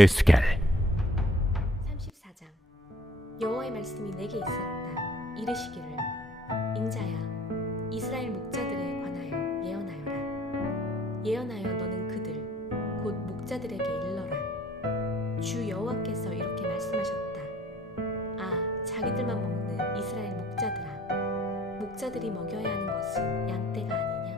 에스겔 34장. 여호와의 말씀이 내게 있었다. 이르시기를, 인자야, 이스라엘 목자들에 관하여 예언하여라. 예언하여 너는 그들 곧 목자들에게 일러라. 주 여호와께서 이렇게 말씀하셨다. 아, 자기들만 먹는 이스라엘 목자들아, 목자들이 먹여야 하는 것은 양떼가 아니냐?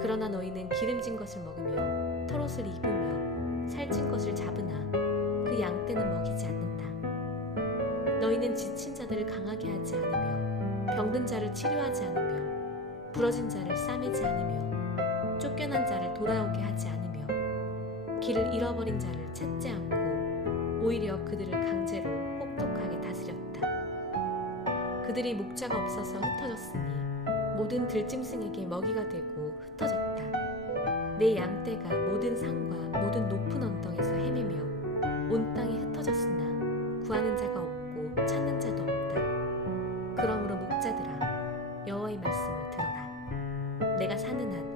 그러나 너희는 기름진 것을 먹으며 털옷을 입으며 살찐 것을 잡으나 그 양떼는 먹이지 않는다. 너희는 지친 자들을 강하게 하지 않으며 병든 자를 치료하지 않으며 부러진 자를 싸매지 않으며 쫓겨난 자를 돌아오게 하지 않으며 길을 잃어버린 자를 찾지 않고 오히려 그들을 강제로 혹독하게 다스렸다. 그들이 목자가 없어서 흩어졌으니 모든 들짐승에게 먹이가 되고 흩어졌다. 내 양떼가 모든 산과 모든 높은 언덕에서 헤매며 온 땅에 흩어졌으나 구하는 자가 없고 찾는 자도 없다. 그러므로 목자들아, 여호와의 말씀을 들어라. 내가 사는 한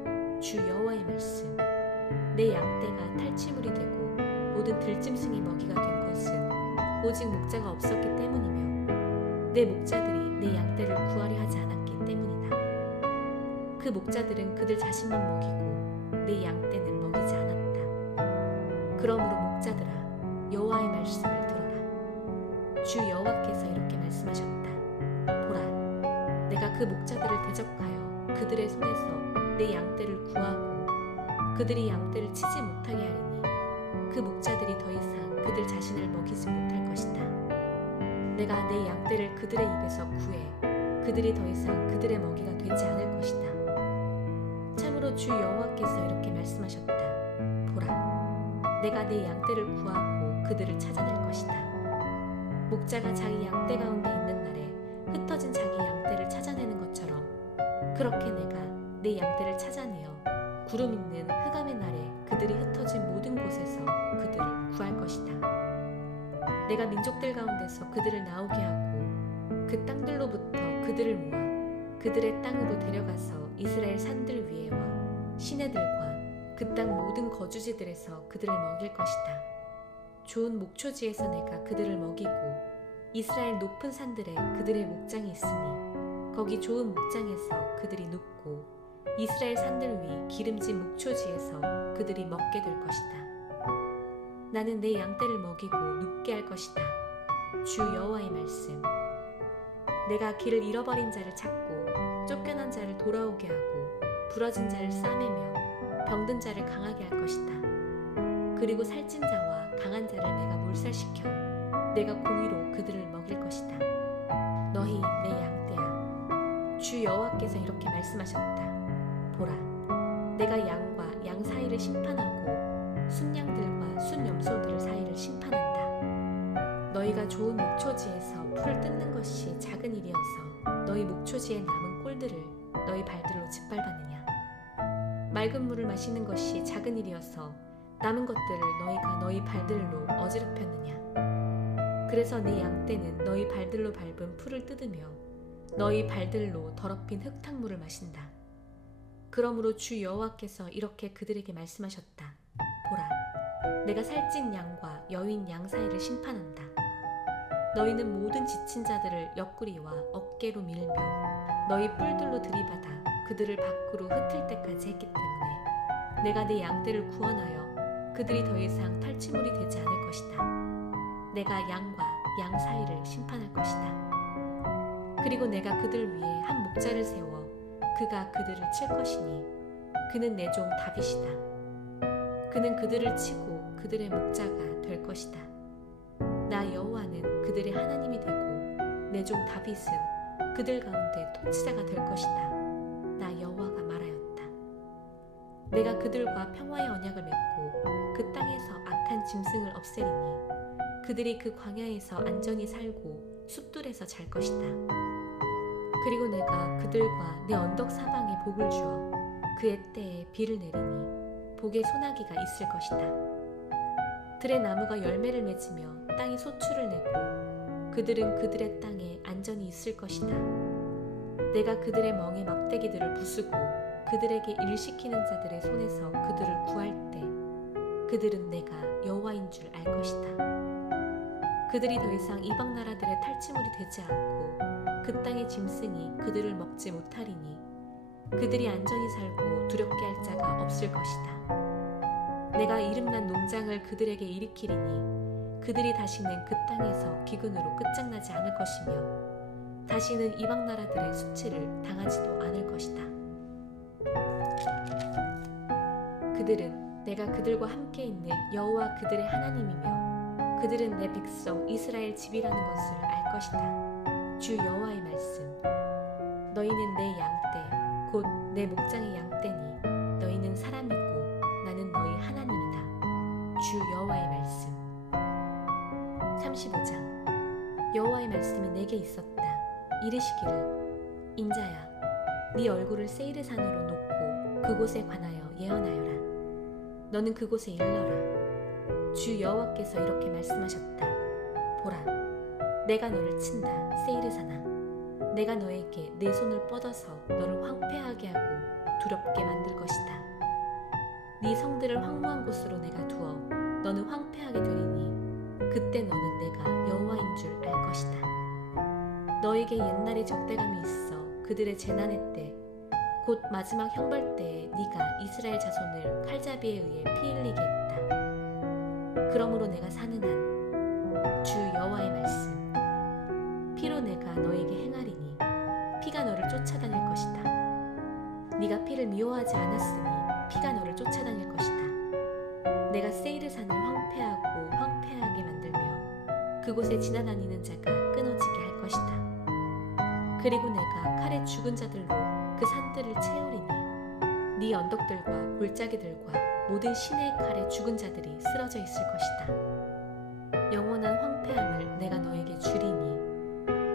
주 여호와의 말씀, 내 양떼가 탈취물이 되고 모든 들짐승의 먹이가 된 것은 오직 목자가 없었기 때문이며 내 목자들이 내 양떼를 구하려 하지 않았기 때문이다. 그 목자들은 그들 자신만 먹이고 내 양떼는 먹이지 않았다. 그러므로 목자들아, 여호와의 말씀을 들어라. 주 여호와께서 이렇게 말씀하셨다. 보라, 내가 그 목자들을 대적하여 그들의 손에서 내 양떼를 구하고 그들이 양떼를 치지 못하게 하리니 그 목자들이 더 이상 그들 자신을 먹이지 못할 것이다. 내가 내 양떼를 그들의 입에서 구해 그들이 더 이상 그들의 먹이가 되지 않을 것이다. 참으로 주 여호와께서 이렇게 말씀하셨다. 보라, 내가 내 양떼를 구하고 그들을 찾아낼 것이다. 목자가 자기 양떼 가운데 있는 날에 흩어진 자기 양떼를 찾아내는 것처럼 그렇게 내가 내 양떼를 찾아내어 구름 있는 흑암의 날에 그들이 흩어진 모든 곳에서 그들을 구할 것이다. 내가 민족들 가운데서 그들을 나오게 하고 그 땅들로부터 그들을 모아 그들의 땅으로 데려가서 이스라엘 산들 위에와 시내들과 그 땅 모든 거주지들에서 그들을 먹일 것이다. 좋은 목초지에서 내가 그들을 먹이고 이스라엘 높은 산들에 그들의 목장이 있으니 거기 좋은 목장에서 그들이 눕고 이스라엘 산들 위 기름진 목초지에서 그들이 먹게 될 것이다. 나는 내 양떼를 먹이고 눕게 할 것이다. 주 여호와의 말씀. 내가 길을 잃어버린 자를 찾고 쫓겨난 자를 돌아오게 하고 부러진 자를 싸매며 병든 자를 강하게 할 것이다. 그리고 살찐 자와 강한 자를 내가 몰살시켜 내가 공의로 그들을 먹일 것이다. 너희 내 양떼야, 주 여호와께서 이렇게 말씀하셨다. 보라, 내가 양과 양 사이를 심판하고 순양들과 순염소들 사이를 심판한다. 너희가 좋은 목초지에서 풀을 뜯는 것이 작은 일이어서 너희 목초지에 남은 꼴들을 너희 발들로 짓밟았느냐? 맑은 물을 마시는 것이 작은 일이어서 남은 것들을 너희가 너희 발들로 어지럽혔느냐? 그래서 내 양떼는 너희 발들로 밟은 풀을 뜯으며 너희 발들로 더럽힌 흙탕물을 마신다. 그러므로 주 여호와께서 이렇게 그들에게 말씀하셨다. 보라, 내가 살찐 양과 여윈 양 사이를 심판한다. 너희는 모든 지친 자들을 옆구리와 어깨로 밀며 너희 뿔들로 들이받아 그들을 밖으로 흩을 때까지 했기 때문에 내가 내 양떼를 구원하여 그들이 더 이상 탈취물이 되지 않을 것이다. 내가 양과 양 사이를 심판할 것이다. 그리고 내가 그들 위에 한 목자를 세워 그가 그들을 칠 것이니 그는 내 종 다윗이다. 그는 그들을 치고 그들의 목자가 될 것이다. 나 여호와는 그들의 하나님이 되고 내 종 다윗은 그들 가운데 통치자가 될 것이다. 나 여호와가 말하였다. 내가 그들과 평화의 언약을 맺고 그 땅에서 악한 짐승을 없애리니 그들이 그 광야에서 안전히 살고 숲들에서 잘 것이다. 그리고 내가 그들과 내 언덕 사방에 복을 주어 그의 때에 비를 내리니 복의 소나기가 있을 것이다. 들의 나무가 열매를 맺으며 땅이 소출을 내고 그들은 그들의 땅에 안전히 있을 것이다. 내가 그들의 멍에 막대기들을 부수고 그들에게 일시키는 자들의 손에서 그들을 구할 때 그들은 내가 여호와인 줄 알 것이다. 그들이 더 이상 이방 나라들의 탈취물이 되지 않고 그 땅의 짐승이 그들을 먹지 못하리니 그들이 안전히 살고 두렵게 할 자가 없을 것이다. 내가 이름난 농장을 그들에게 일으키리니 그들이 다시는 그 땅에서 기근으로 끝장나지 않을 것이며 다시는 이방 나라들의 수치를 당하지도 않을 것이다. 그들은 내가 그들과 함께 있는 여호와 그들의 하나님이며 그들은 내 백성 이스라엘 집이라는 것을 알 것이다. 주 여호와의 말씀. 너희는 내 양떼 곧 내 목장의 양떼니 너희는 사람이고 나는 너희 하나님이다. 주 여호와의 말씀. 35장. 여호와의 말씀이 내게 있었다. 이르시기를 인자야 네 얼굴을 세이르산으로 놓고 그곳에 관하여 예언하여라. 너는 그곳에 일러라. 주 여호와께서 이렇게 말씀하셨다. 보라 내가 너를 친다 세이르산아. 내가 너에게 내 손을 뻗어서 너를 황폐하게 하고 두렵게 만들 것이다. 네 성들을 황무한 곳으로 내가 두어 너는 황폐하게 되리니 그때 너는 내가 여호와인 줄 알 것이다. 너에게 옛날에 적대감이 있어 그들의 재난의 때 곧 마지막 형벌 때에 네가 이스라엘 자손을 칼자비에 의해 피 흘리게 했다. 그러므로 내가 사는 한 주 여호와의 말씀. 피로 내가 너에게 행하리니 피가 너를 쫓아다닐 것이다. 네가 피를 미워하지 않았으니 피가 너를 쫓아다닐 것이다. 내가 세이르산을 황폐하고 황폐하게 만들며 그곳에 지나다니는 자가 끊어지게 할 것이다. 그리고 내가 칼에 죽은 자들로 그 산들을 채우리니 네 언덕들과 골짜기들과 모든 시내의 칼에 죽은 자들이 쓰러져 있을 것이다. 영원한 황폐함을 내가 너에게 주리니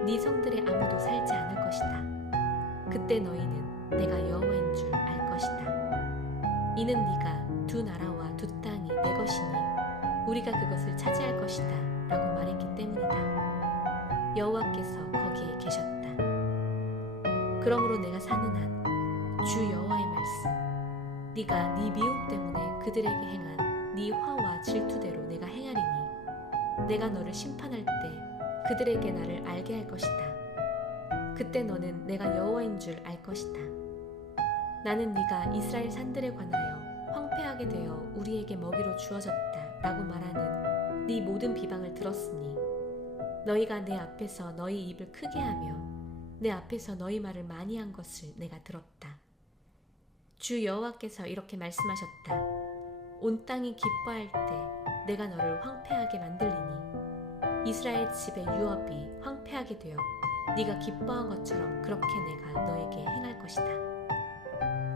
네 성들에 아무도 살지 않을 것이다. 그때 너희는 내가 여호와인 줄 알 것이다. 이는 네가 두 나라와 두 땅이 내 것이니 우리가 그것을 차지할 것이다 라고 말했기 때문이다. 여호와께서 거기에 계셨다. 그러므로 내가 사는 한 주 여호와의 말씀. 네가 네 미움 때문에 그들에게 행한 네 화와 질투대로 내가 행하리니 내가 너를 심판할 때 그들에게 나를 알게 할 것이다. 그때 너는 내가 여호와인 줄 알 것이다. 나는 네가 이스라엘 산들에 관하여 황폐하게 되어 우리에게 먹이로 주어졌다 라고 말하는 네 모든 비방을 들었으니 너희가 내 앞에서 너희 입을 크게 하며 내 앞에서 너희 말을 많이 한 것을 내가 들었다. 주 여호와께서 이렇게 말씀하셨다. 온 땅이 기뻐할 때 내가 너를 황폐하게 만들리니 이스라엘 집의 유업이 황폐하게 되어 네가 기뻐한 것처럼 그렇게 내가 너에게 행할 것이다.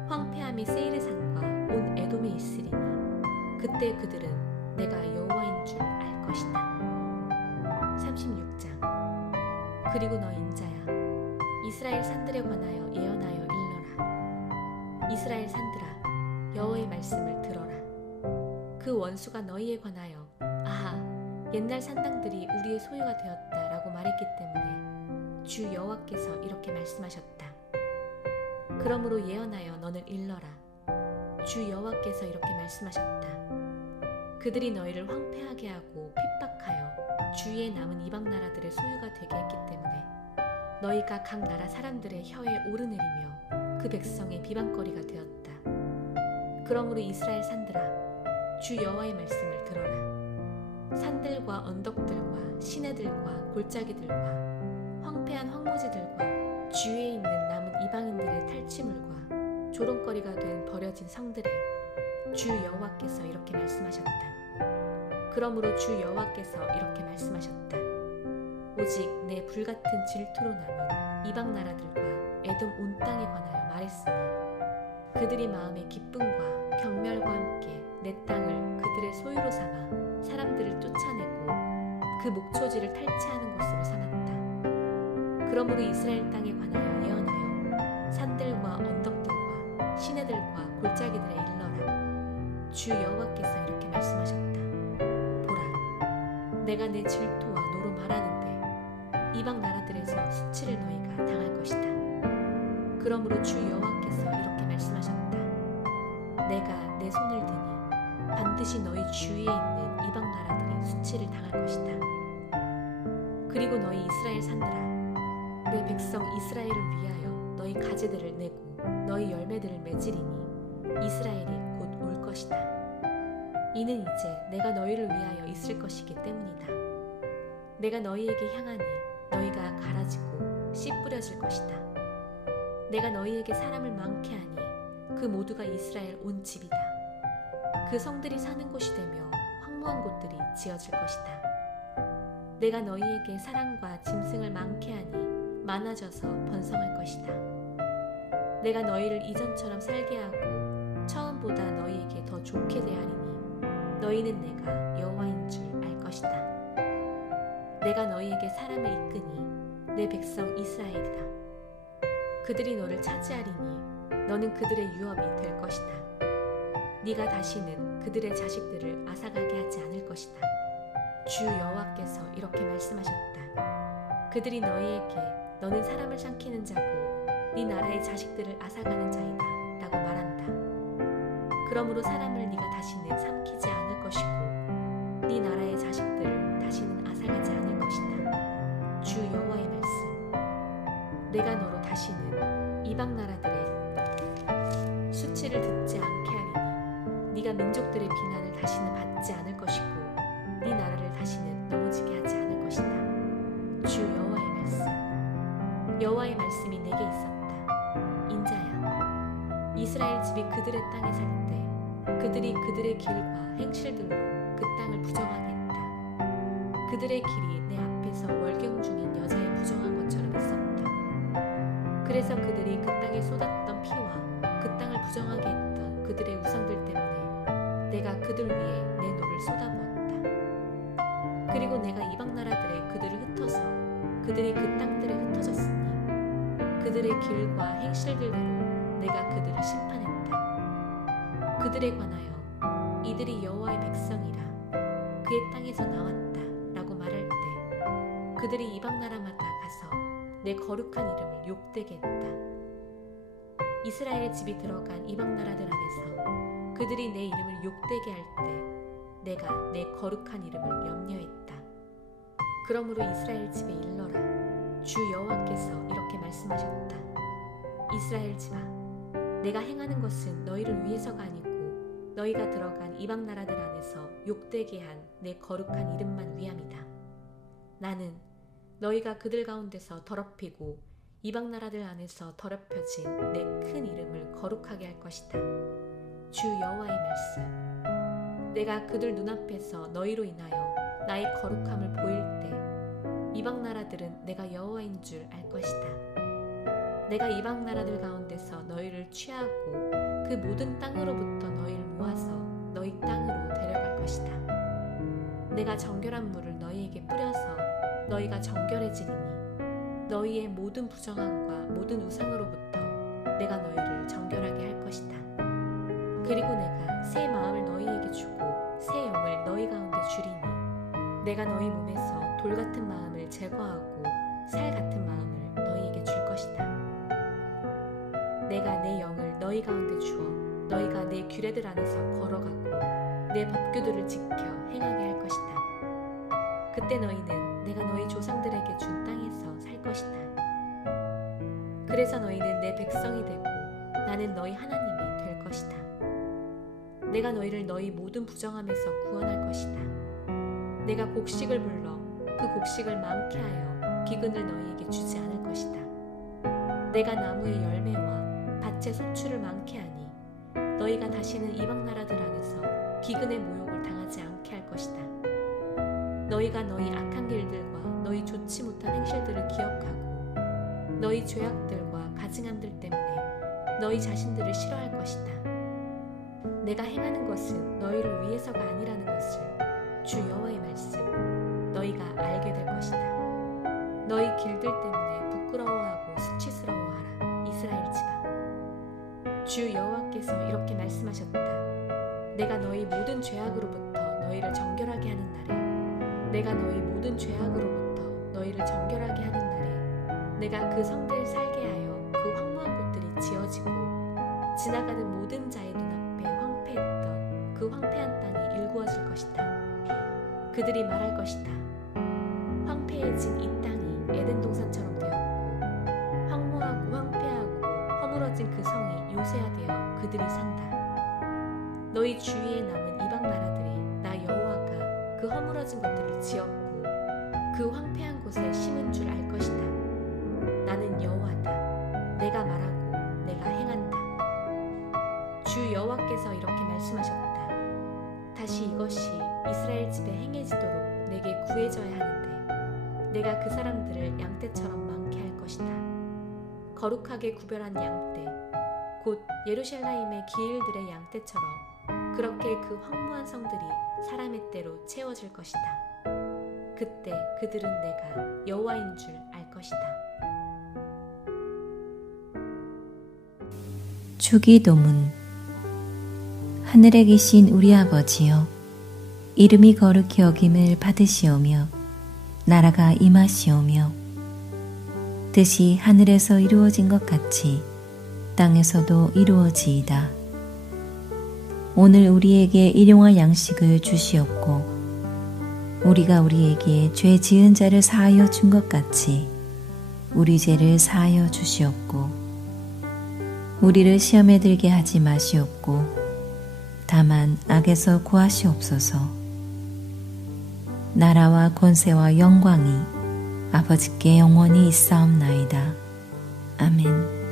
황폐함이 세이르산과 온 에돔에 있으리니 그때 그들은 내가 여호와인 줄 알 것이다. 36장. 그리고 너 인자야 이스라엘 산들에 관하여 예언하여 일러라. 이스라엘 산들아 여호와의 말씀을 들어라. 그 원수가 너희에 관하여 아하 옛날 산당들이 우리의 소유가 되었다 라고 말했기 때문에 주 여호와께서 이렇게 말씀하셨다. 그러므로 예언하여 너는 일러라. 주 여호와께서 이렇게 말씀하셨다. 그들이 너희를 황폐하게 하고 핍박하여 주위에 남은 이방 나라들의 소유가 되게 했기 때문에 너희가 각 나라 사람들의 혀에 오르내리며 그 백성의 비방거리가 되었다. 그러므로 이스라엘 산들아 주 여호와의 말씀을 들어라. 산들과 언덕들과 시내들과 골짜기들과 황폐한 황무지들과 주위에 있는 남은 이방인들의 탈취물과 조롱거리가 된 버려진 성들에 주 여호와께서 이렇게 말씀하셨다. 그러므로 주 여호와께서 이렇게 말씀하셨다. 오직 내 불같은 질투로 남은 이방 나라들과 에돔 온 땅에 관하여 말했으니 그들이 마음의 기쁨과 경멸과 함께 내 땅을 그들의 소유로 삼아 사람들을 쫓아내고 그 목초지를 탈취하는 곳으로 삼았다. 그러므로 이스라엘 땅에 관하여 예언하여 산들과 언덕들과 시내들과 골짜기들에 일러라. 주 여호와께서 이렇게 말씀하셨다. 보라, 내가 내 질투와 노로 말하는데 이방 나라들에서 수치를 너희가 당할 것이다. 그러므로 주 여호와께서 이렇게 말씀하셨다. 내가 내 손을 드니 반드시 너희 주위에 있는 이방 나라들이 수치를 당할 것이다. 그리고 너희 이스라엘 산들아 내 백성 이스라엘을 위하여 너희 가지들을 내고 너희 열매들을 맺으리니 이스라엘이 곧 올 것이다. 이는 이제 내가 너희를 위하여 있을 것이기 때문이다. 내가 너희에게 향하니 너희가 갈아지고 씨 뿌려질 것이다. 내가 너희에게 사람을 많게 하니 그 모두가 이스라엘 온 집이다. 그 성들이 사는 곳이 되며 황무한 곳들이 지어질 것이다. 내가 너희에게 사랑과 짐승을 많게 하니 많아져서 번성할 것이다. 내가 너희를 이전처럼 살게 하고 처음보다 너희에게 더 좋게 대하리니 너희는 내가 여호와인 줄 알 것이다. 내가 너희에게 사람을 이끄니 내 백성 이스라엘이다. 그들이 너를 차지하리니 너는 그들의 유업이 될 것이다. 네가 다시는 그들의 자식들을 앗아가게 하지 않을 것이다. 주 여호와께서 이렇게 말씀하셨다. 그들이 너희에게 너는 사람을 삼키는 자고 네 나라의 자식들을 앗아가는 자이다 라고 말한다. 그러므로 사람을 네가 다시는 삼키지 않을 것이고 네 나라의 자식들을 다시는 앗아가지 않을 것이다. 주 여호와의 말씀. 내가 너로 다시는 이방 나라들의 수치를 듣지 않게 하리니 네가 민족들의 비난을 다시는 받지 않을 것이고 네 나라를 다시는 넘어지게 하지 않을 것이다. 주 여호와의 말씀. 여호와의 말씀이 내게 있었다. 인자야, 이스라엘 집이 그들의 땅에 살 때 그들이 그들의 길과 행실들로 그 땅을 부정하게 했다. 그들의 길이 내 앞에서 월경 중인 여자의 부정한 것처럼 있었다. 그래서 그들이 그 땅에 쏟았던 피와 그 땅을 부정하게 했던 그들의 우상들 때문에 내가 그들 위에 내 노를 쏟아부었다. 그리고 내가 이방 나라들에 그들을 흩어서 그들이 그 땅들에 흩어졌으니 그들의 길과 행실들대로 내가 그들을 심판했다. 그들에 관하여 이들이 여호와의 백성이라 그의 땅에서 나왔다 라고 말할 때 그들이 이방 나라마다 가서 내 거룩한 이름을 욕되게 했다. 이스라엘의 집이 들어간 이방 나라들 안에서 그들이 내 이름을 욕되게 할 때 내가 내 거룩한 이름을 염려했다. 그러므로 이스라엘 집에 일러라. 주 여호와께서 이렇게 말씀하셨다. 이스라엘 집아, 내가 행하는 것은 너희를 위해서가 아니고 너희가 들어간 이방 나라들 안에서 욕되게 한 내 거룩한 이름만 위함이다. 나는 너희가 그들 가운데서 더럽히고 이방 나라들 안에서 더럽혀진 내 큰 이름을 거룩하게 할 것이다. 주 여호와의 말씀. 내가 그들 눈앞에서 너희로 인하여 나의 거룩함을 보일 때 이방 나라들은 내가 여호와인 줄 알 것이다. 내가 이방 나라들 가운데서 너희를 취하고 그 모든 땅으로부터 너희를 모아서 너희 땅으로 데려갈 것이다. 내가 정결한 물을 너희에게 뿌려서 너희가 정결해지리니 너희의 모든 부정함과 모든 우상으로부터 내가 너희를 정결하게 할 것이다. 그리고 내가 새 마음을 너희에게 주고 새 영을 너희 가운데 주리니 내가 너희 몸에서 돌 같은 마음을 제거하고 살 같은 마음을 너희에게 줄 것이다. 내가 내 영을 너희 가운데 주어 너희가 내 규례들 안에서 걸어가고 내 법규들을 지켜 행하게 할 것이다. 그때 너희는 내가 너희 조상들에게 준 땅에서 살 것이다. 그래서 너희는 내 백성이 되고 나는 너희 하나님이 될 것이다. 내가 너희를 너희 모든 부정함에서 구원할 것이다. 내가 곡식을 불러 그 곡식을 많게 하여 기근을 너희에게 주지 않을 것이다. 내가 나무의 열매와 밭의 소출을 많게 하니 너희가 다시는 이방 나라들 안에서 기근의 모욕을 당하지 않게 할 것이다. 너희가 너희 악한 길들과 너희 좋지 못한 행실들을 기억하고 너희 죄악들과 가증함들 때문에 너희 자신들을 싫어할 것이다. 내가 행하는 것은 너희를 위해서가 아니라는 것을 주 여호와의 말씀 너희가 알게 될 것이다. 너희 길들 때문에 부끄러워하고 수치스러워하라. 이스라엘 집아, 주 여호와께서 이렇게 말씀하셨다. 내가 너희 모든 죄악으로부터 너희를 정결하게 하는 날에 내가 너희 모든 죄악으로부터 너희를 정결하게 하는 날에 내가 그 성들을 살게 하여 그 황무한 곳들이 지어지고 지나가는 모든 자의 눈앞에 황폐했던 그 황폐한 땅이 일구어질 것이다. 그들이 말할 것이다. 황폐해진 이 땅이 에덴 동산처럼 되었고 황무하고 황폐하고 허물어진 그 성이 요새화되어 그들이 산다. 너희 주위에 남은 이방 나라들이 나 여호와가 그 허물어진 것들을 지었고 그 황폐한 곳에 심은 줄 알 것이다. 나는 여호와다. 내가 말하고 내가 행한다. 주 여호와께서 이렇게 말씀하셨다. 다시 이것이 이스라엘 집에 행해지도록 내게 구해져야 하는데 내가 그 사람들을 양떼처럼 많게 할 것이다. 거룩하게 구별한 양떼, 곧 예루살렘의 기일들의 양떼처럼 그렇게 그 황무한 성들이 사람의 떼로 채워질 것이다. 그때 그들은 내가 여호와인 줄 알 것이다. 주기도문. 하늘에 계신 우리 아버지여, 이름이 거룩히 여김을 받으시오며 나라가 임하시오며 뜻이 하늘에서 이루어진 것 같이 땅에서도 이루어지이다. 오늘 우리에게 일용할 양식을 주시옵고 우리가 우리에게 죄 지은 자를 사하여 준 것 같이 우리 죄를 사하여 주시옵고 우리를 시험에 들게 하지 마시옵고 다만 악에서 구하시옵소서. 나라와 권세와 영광이 아버지께 영원히 있사옵나이다. 아멘.